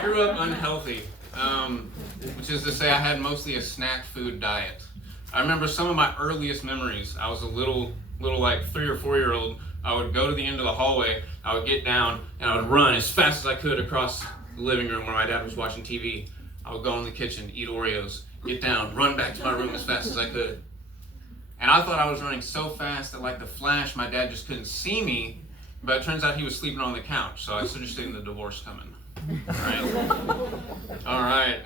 I grew up unhealthy, which is to say I had mostly a snack food diet. I remember some of my earliest memories. I was a little like 3 or 4 year old. I would go to the end of the hallway, I would get down, and I would run as fast as I could across the living room where my dad was watching TV. I would go in the kitchen, eat Oreos, get down, run back to my room as fast as I could. And I thought I was running so fast that like the Flash, my dad just couldn't see me, but it turns out he was sleeping on the couch, so I should have seen the divorce coming. All right.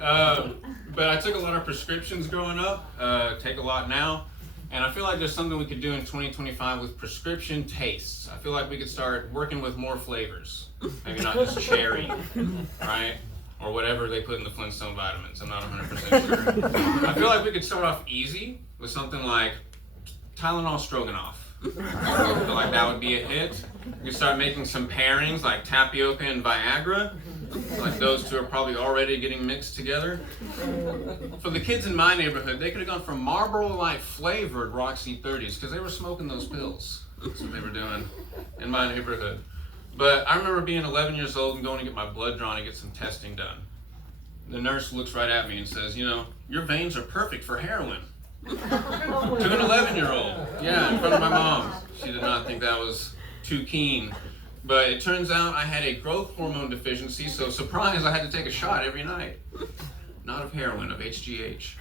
But I took a lot of prescriptions growing up, take a lot now, and I feel like there's something we could do in 2025 with prescription tastes. I feel like we could start working with more flavors, maybe not just cherry, right? Or whatever they put in the Flintstone vitamins. I'm not 100% sure. I feel like we could start off easy with something like Tylenol Stroganoff. I feel like that would be a hit. We could start making some pairings like tapioca and Viagra. Like those two are probably already getting mixed together. For the kids in my neighborhood, they could have gone for Marlboro Light flavored Roxy 30s because they were smoking those pills. That's what they were doing in my neighborhood. But I remember being 11 years old and going to get my blood drawn and get some testing done. The nurse looks right at me and says, you know, your veins are perfect for heroin. To an 11-year-old, yeah, in front of my mom. She did not think that was too keen. But it turns out I had a growth hormone deficiency, so surprise, I had to take a shot every night. Not of heroin, of HGH.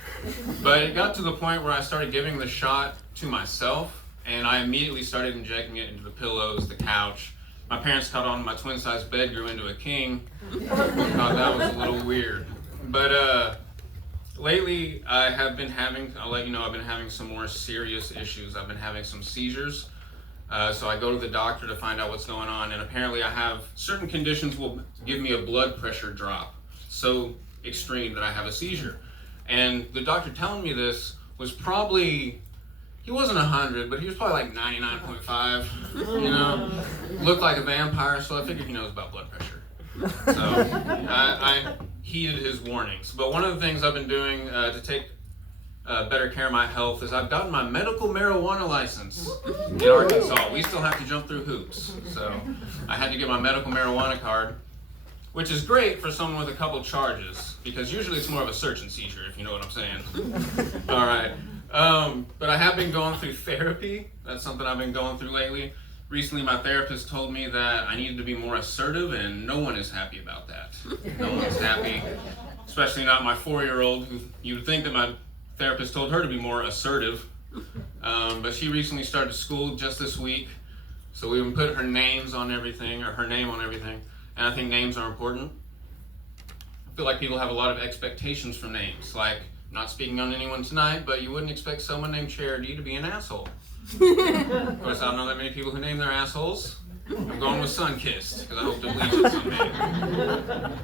But it got to the point where I started giving the shot to myself, and I immediately started injecting it into the pillows, the couch. My parents caught on my twin-size bed grew into a king. Thought that was a little weird. But lately I have been having, I'll let you know, I've been having some more serious issues. I've been having some seizures. So I go to the doctor to find out what's going on, and apparently I have certain conditions will give me a blood pressure drop so extreme that I have a seizure. And the doctor telling me this was probably, he wasn't 100, but he was probably like 99.5, you know, looked like a vampire, so I figured he knows about blood pressure. So I heeded his warnings. But one of the things I've been doing to take better care of my health is I've gotten my medical marijuana license in Arkansas. We still have to jump through hoops. So I had to get my medical marijuana card, which is great for someone with a couple charges, because usually it's more of a search and seizure, if you know what I'm saying. All right. But I have been going through therapy. That's something I've been going through lately. Recently, my therapist told me that I needed to be more assertive, and no one is happy about that. No one's happy, especially not my 4-year-old, who you would think that my therapist told her to be more assertive. But she recently started school just this week, so we would put her names on everything, or her name on everything, and I think names are important. I feel like people have a lot of expectations from names, like, not speaking on anyone tonight, but you wouldn't expect someone named Charity to be an asshole. Of course, I don't know that many people who name their assholes. I'm going with Sunkissed, because I hope to bleach it someday.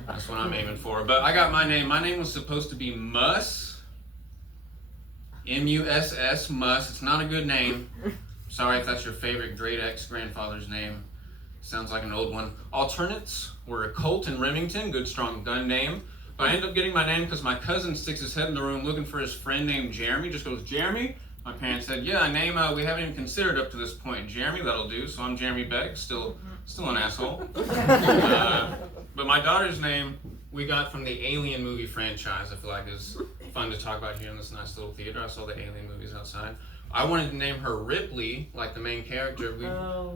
That's what I'm aiming for. But I got my name. My name was supposed to be Muss. M-U-S-S, Muss. It's not a good name. Sorry if that's your favorite great ex-grandfather's name. Sounds like an old one. Alternates were a Colt and Remington, good strong gun name. But I ended up getting my name because my cousin sticks his head in the room looking for his friend named Jeremy. Just goes, Jeremy? My parents said, yeah, a name we haven't even considered up to this point. Jeremy, that'll do. So I'm Jeremy Beck, still an asshole. But my daughter's name we got from the Alien movie franchise. I feel like is fun to talk about here in this nice little theater. I saw the Alien movies outside. I wanted to name her Ripley, like the main character.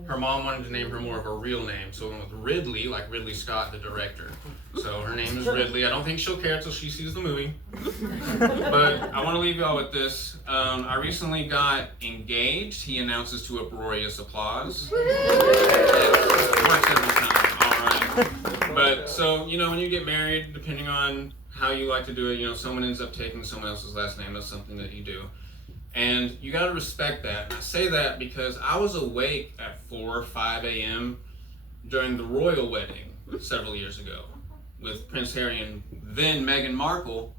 Her mom wanted to name her more of a real name, so we went with Ridley, like Ridley Scott, the director. So her name is Ridley. I don't think she'll care until she sees the movie. But I want to leave y'all with this. I recently got engaged. He announces to uproarious applause. It works every time. All right. But so, you know, when you get married, depending on how you like to do it, you know, someone ends up taking someone else's last name. That's something that you do. And you got to respect that. And I say that because I was awake at 4 or 5 a.m. during the royal wedding several years ago with Prince Harry and then Meghan Markle.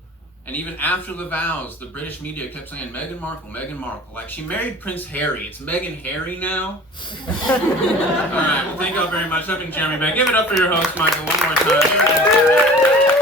And even after the vows, the British media kept saying, Meghan Markle, Meghan Markle. Like, she married Prince Harry. It's Meghan Harry now. All right, well, thank y'all very much. I've been Jeremy Beck. Give it up for your host, Michael, one more time.